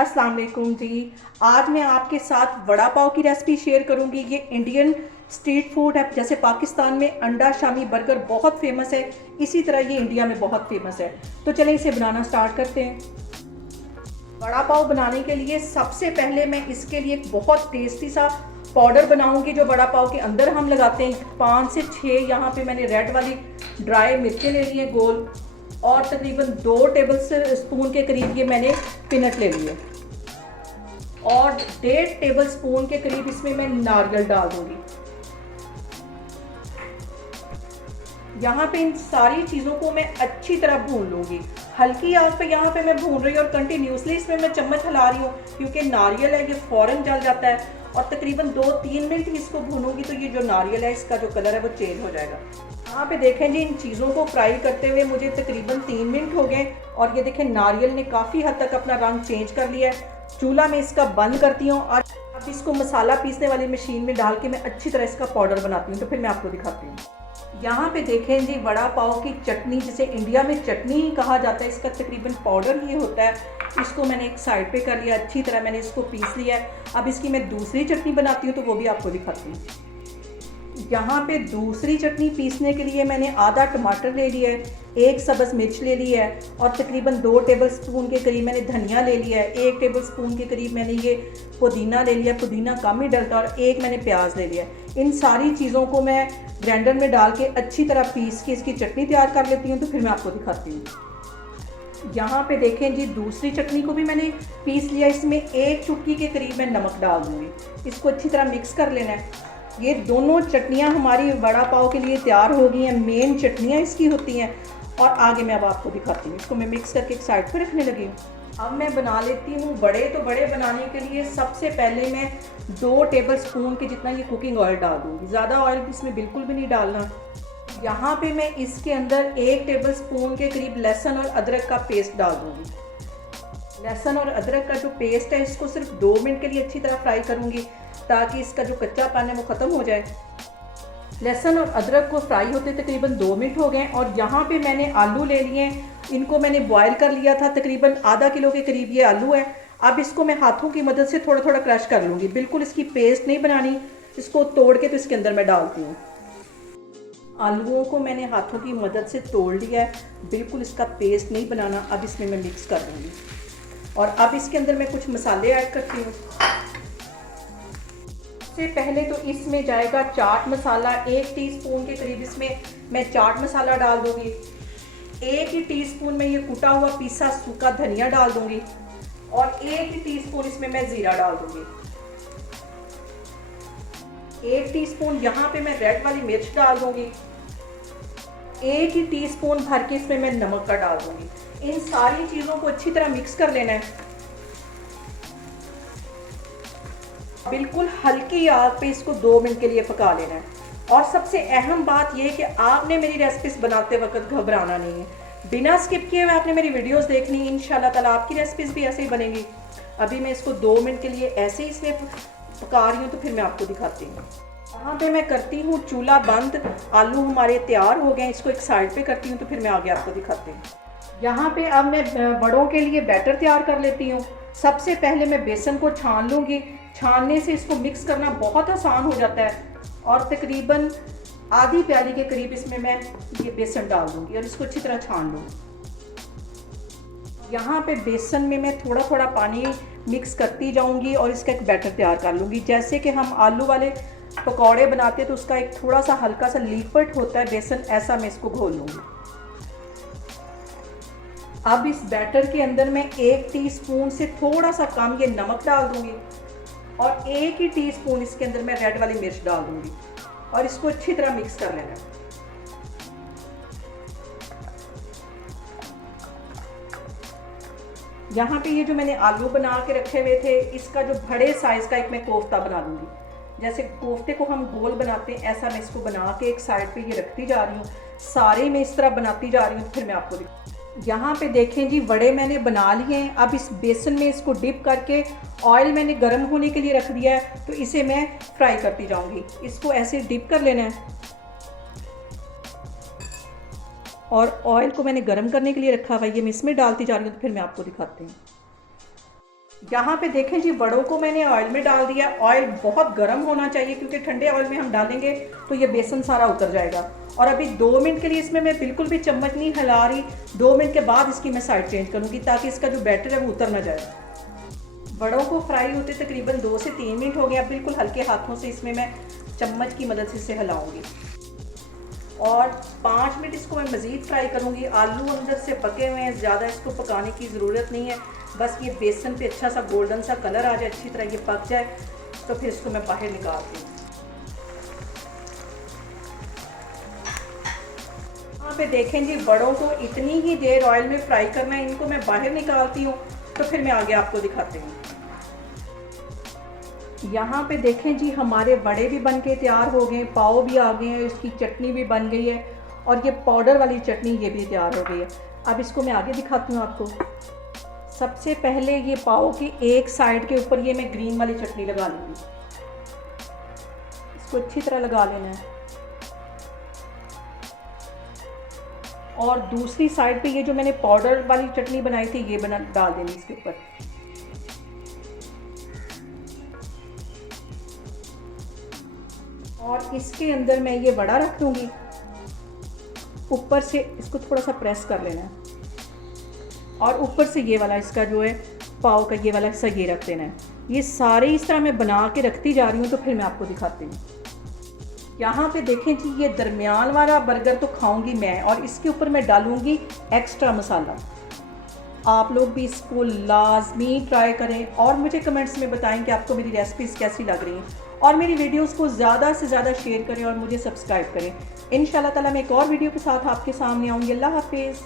अस्सलाम वालेकुम जी। आज मैं आपके साथ वड़ा पाव की रेसिपी शेयर करूंगी। ये इंडियन स्ट्रीट फूड है। जैसे पाकिस्तान में अंडा शामी बर्गर बहुत फेमस है, इसी तरह ये इंडिया में बहुत फेमस है। तो चलें इसे बनाना स्टार्ट करते हैं। वड़ा पाव बनाने के लिए सबसे पहले मैं इसके लिए एक बहुत टेस्टी सा पाउडर बनाऊंगी, जो वड़ा पाव के अंदर हम लगाते हैं। 5 से 6 यहाँ पे मैंने रेड वाली ड्राई मिर्चें ले ली हैं गोल, और तकरीबन 2 टेबल स्पून के करीब ये मैंने पीनट ले लिए, और 1.5 टेबल स्पून के करीब इसमें मैं नारियल डाल दूंगी। यहाँ पे इन सारी चीज़ों को मैं अच्छी तरह भून लूँगी। हल्की आंच पे यहाँ पे मैं भून रही हूँ, और कंटिन्यूसली इसमें मैं चम्मच हिला रही हूँ, क्योंकि नारियल है ये फ़ौरन जल जाता है। और तकरीबन 2-3 मिनट इसको भूनूंगी तो ये जो नारियल है इसका जो कलर है वो चेंज हो जाएगा। यहाँ पे देखें जी, इन चीज़ों को फ्राई करते हुए मुझे तकरीबन 3 मिनट हो गए, और ये देखें नारियल ने काफ़ी हद तक अपना रंग चेंज कर लिया है। चूल्हा में इसका बंद करती हूँ, और अब इसको मसाला पीसने वाली मशीन में डाल के मैं अच्छी तरह इसका पाउडर बनाती हूँ। तो फिर मैं आपको दिखाती हूँ। यहाँ पे देखें जी, वड़ा पाव की चटनी, जिसे इंडिया में चटनी कहा जाता है, इसका तकरीबन पाउडर ये होता है। इसको मैंने एक साइड पे कर लिया, अच्छी तरह मैंने इसको पीस लिया है। अब इसकी मैं दूसरी चटनी बनाती हूँ, तो वो भी आपको दिखाती हूँ। यहाँ पे दूसरी चटनी पीसने के लिए मैंने आधा टमाटर ले लिया है, 1 सब्ज़ मिर्च ले ली है, और तकरीबन 2 टेबल स्पून के करीब मैंने धनिया ले लिया है। 1 टेबल स्पून के करीब मैंने ये पुदीना ले लिया, पुदीना कम ही डलता, और 1 मैंने प्याज ले लिया। इन सारी चीज़ों को मैं ग्राइंडर में डाल के अच्छी तरह पीस के इसकी चटनी तैयार कर लेती हूँ। तो फिर मैं आपको दिखाती हूँ। यहाँ पे देखें जी, दूसरी चटनी को भी मैंने पीस लिया। इसमें 1 चुटकी के करीब मैं नमक डाल दूँगी। इसको अच्छी तरह मिक्स कर लेना है। ये दोनों चटनियाँ हमारी वड़ा पाव के लिए तैयार हो गई हैं। मेन चटनियाँ इसकी होती हैं, और आगे मैं अब आपको दिखाती हूँ। इसको मैं मिक्स करके एक साइड पर रखने लगी हूँ। अब मैं बना लेती हूँ बड़े। तो बड़े बनाने के लिए सबसे पहले मैं 2 टेबल स्पून के जितना ये कुकिंग ऑयल डाल दूँगी। ज़्यादा ऑयल इसमें बिल्कुल भी नहीं डालना। यहाँ पे मैं इसके अंदर 1 टेबल स्पून के करीब लहसुन और अदरक का पेस्ट डाल दूँगी। लहसुन और अदरक का जो पेस्ट है, इसको सिर्फ 2 मिनट के लिए अच्छी तरह फ्राई करूँगी, ताकि इसका जो कच्चापन है वो ख़त्म हो जाए। लहसुन और अदरक को फ्राई होते तकरीबन 2 मिनट हो गए, और यहाँ पे मैंने आलू ले लिए। इनको मैंने बॉयल कर लिया था, तकरीबन आधा किलो के करीब ये आलू है। अब इसको मैं हाथों की मदद से थोड़ा थोड़ा क्रश कर लूँगी। बिल्कुल इसकी पेस्ट नहीं बनानी, इसको तोड़ के तो इसके अंदर मैं डालती हूँ। आलूओं को मैंने हाथों की मदद से तोड़ लिया है, बिल्कुल इसका पेस्ट नहीं बनाना। अब इसमें मैं मिक्स कर दूँगी, और अब इसके अंदर मैं कुछ मसाले ऐड करती हूँ। सबसे पहले तो इसमें जाएगा चाट मसाला। 1 टीस्पून के करीब इसमें मैं चाट मसाला डाल दूँगी। 1 ही टीस्पून में ये कुटा हुआ पीसा सूखा धनिया डाल दूँगी, और 1 ही टीस्पून इसमें मैं ज़ीरा डाल दूँगी। 1 टीस्पून यहाँ पे मैं रेड वाली मिर्च डाल दूँगी। 1 ही टीस्पून भर के इसमें मैं नमक का डाल दूँगी। इन सारी चीज़ों को अच्छी तरह मिक्स कर लेना है। बिल्कुल हल्की आग पे इसको 2 मिनट के लिए पका लेना है। और सबसे अहम बात यह कि आपने मेरी रेसिपीज बनाते वक्त घबराना नहीं है। बिना स्किप किए हुए आपने मेरी वीडियोस देखनी है। इंशाल्लाह ताला आपकी रेसिपीज भी ऐसे ही बनेंगी। अभी मैं इसको 2 मिनट के लिए ऐसे ही इसमें पका रही हूँ, तो फिर मैं आपको दिखाती हूँ। यहाँ पे मैं करती हूँ चूल्हा बंद। आलू हमारे तैयार हो गए, इसको एक साइड पे करती हूँ, तो फिर मैं आगे आपको दिखाती हूँ। यहाँ पे अब मैं बड़ों के लिए बैटर तैयार कर लेती हूँ। सबसे पहले मैं बेसन को छान लूँगी। छानने से इसको मिक्स करना बहुत आसान हो जाता है, और तकरीबन आधी प्याली के करीब इसमें मैं ये बेसन डाल दूँगी, और इसको अच्छी तरह छान लूँगी। यहाँ पे बेसन में मैं थोड़ा थोड़ा पानी मिक्स करती जाऊँगी, और इसका एक बैटर तैयार कर लूँगी। जैसे कि हम आलू वाले पकौड़े बनाते हैं, तो उसका एक थोड़ा सा हल्का सा लिक्विड होता है बेसन, ऐसा मैं इसको घोल लूँगी। अब इस बैटर के अंदर मैं 1 टीस्पून से थोड़ा सा कम ये नमक डाल दूँगी, और 1 ही टीस्पून इसके अंदर मैं रेड वाली मिर्च डाल दूँगी, और इसको अच्छी तरह मिक्स कर लेना है। यहाँ पे ये जो मैंने आलू बना के रखे हुए थे, इसका जो बड़े साइज़ का एक मैं कोफ्ता बना दूँगी। जैसे कोफ्ते को हम गोल बनाते हैं, ऐसा मैं इसको बना के एक साइड पे ये रखती जा रही हूँ। सारे मैं इस तरह बनाती जा रही हूँ, फिर मैं आपको यहाँ पे देखें जी, वड़े मैंने बना लिए हैं। अब इस बेसन में इसको डिप करके ऑयल मैंने गर्म होने के लिए रख दिया है, तो इसे मैं फ्राई करती जाऊँगी। इसको ऐसे डिप कर लेना है, और ऑयल को मैंने गर्म करने के लिए रखा हुआ है, ये मैं इसमें डालती जा रही हूँ, तो फिर मैं आपको दिखाती हूँ। यहाँ पे देखें जी, वड़ों को मैंने ऑयल में डाल दिया। ऑयल बहुत गर्म होना चाहिए क्योंकि ठंडे ऑयल में हम डालेंगे तो ये बेसन सारा उतर जाएगा। और अभी 2 मिनट के लिए इसमें मैं बिल्कुल भी चम्मच नहीं हिला रही। 2 मिनट के बाद इसकी मैं साइड चेंज करूँगी ताकि इसका जो बैटर है वो उतर ना जाए। वड़ों को फ्राई होते तकरीबन 2 से 3 मिनट हो गए। अब बिल्कुल हल्के हाथों से इसमें मैं चम्मच की मदद से इसे हिलाऊंगी और 5 मिनट इसको मैं मज़ीद फ्राई करूँगी। आलू अंदर से पके हुए हैं, ज़्यादा इसको पकाने की ज़रूरत नहीं है। बस ये बेसन पे अच्छा सा गोल्डन सा कलर आ जाए, अच्छी तरह ये पक जाए, तो फिर इसको मैं बाहर निकालती हूँ। यहाँ पे देखें जी, बड़ों को इतनी ही देर ऑयल में फ्राई करना है। इनको मैं बाहर निकालती हूँ तो फिर मैं आगे आपको दिखाती हूँ। यहाँ पे देखें जी, हमारे बड़े भी बन के तैयार हो गए, पाव भी आ गए हैं, इसकी चटनी भी बन गई है और ये पाउडर वाली चटनी ये भी तैयार हो गई है। अब इसको मैं आगे दिखाती हूँ आपको। सबसे पहले ये पाव की एक साइड के ऊपर ये मैं ग्रीन वाली चटनी लगा लूँगी। इसको अच्छी तरह लगा लेना है और दूसरी साइड पे ये जो मैंने पाउडर वाली चटनी बनाई थी ये डाल देनी इसके ऊपर। और इसके अंदर मैं ये वड़ा रख दूँगी। ऊपर से इसको थोड़ा सा प्रेस कर लेना है और ऊपर से ये वाला इसका जो है पाव का ये वाला हिस्सा ये रख देना है। ये सारे इस तरह मैं बना के रखती जा रही हूँ तो फिर मैं आपको दिखाती हूँ। यहाँ पे देखें जी, ये दरमियान वाला बर्गर तो खाऊंगी मैं और इसके ऊपर मैं डालूंगी एक्स्ट्रा मसाला। आप लोग भी इसको लाजमी ट्राई करें और मुझे कमेंट्स में बताएं कि आपको मेरी रेसिपीज़ कैसी लग रही हैं और मेरी वीडियोस को ज़्यादा से ज़्यादा शेयर करें और मुझे सब्सक्राइब करें। इंशाल्लाह ताला मैं एक और वीडियो के साथ आपके सामने आऊँगी। अल्लाह हाफिज़।